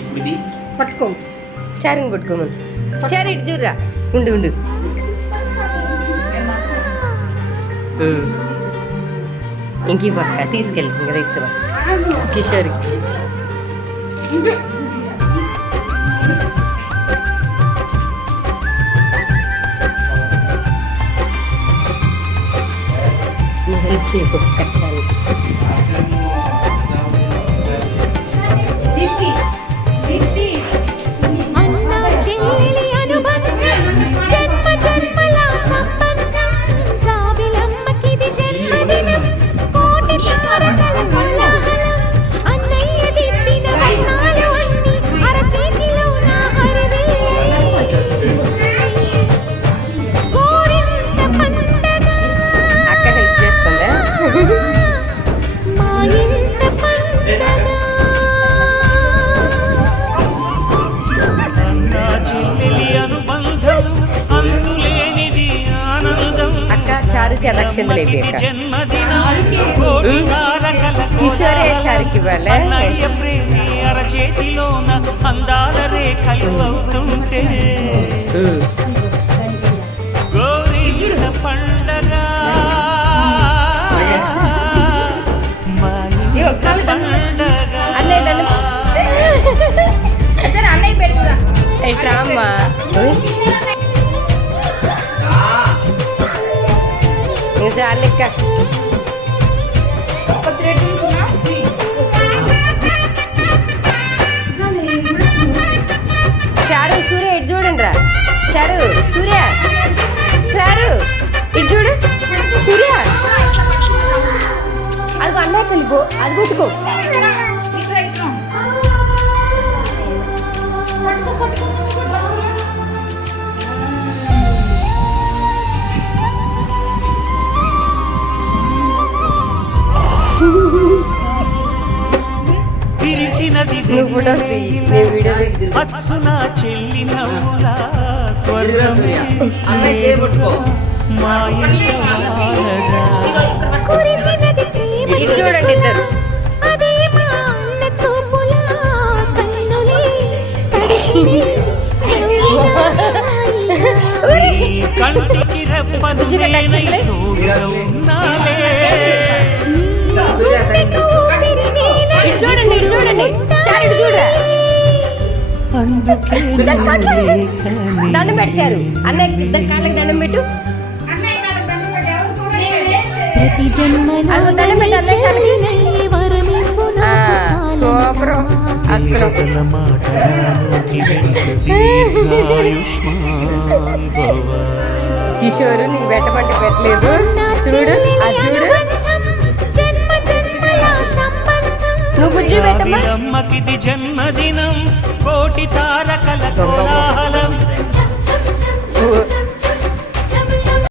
ఇప్పుడు ఇది పట్టుకో, చారుని పట్టుకోమని. చారు ఇటు చూడరా, ఉండు ఉండు. ఇంక పక్క తీసుకెళ్ళి ఇంకా తీసుకురా కిషోర్కి. హెల్ప్ చేయకు కట్టాలి. చారు చదక్షింది లేపి కిషోరే చారుకి ఇవ్వాలి. అరచేతిలోన అందాల రేఖలు అవుతుంటే గోరీల పండగ అన్నయ్య పెడుతుందా ఇట్లా అమ్మా. చాలెక్క చారు సూర్య ఇటు చూడండి రా. చారు సూర్య చారు ఇటు చూడు సూర్య. అది అన్నా తెలుగు అది కొట్టుకో. అచ్చున చెల్లి నవ్వులా స్వర్గమే మా చూడండి ఇద్దరు. కంటికి రెప్పను చూడండి చూడండి చారు చూడ దండం పెట్టారు. అన్నయ్య కాళ్ళకి దండం పెట్టు. కిషోరు నీకు పెట్టమంటే పెట్టలేదు. చూడు అది చూడు. నువ్వు బుజ్జి పెట్టమ్మా. జన్మదినం కోటి తారకల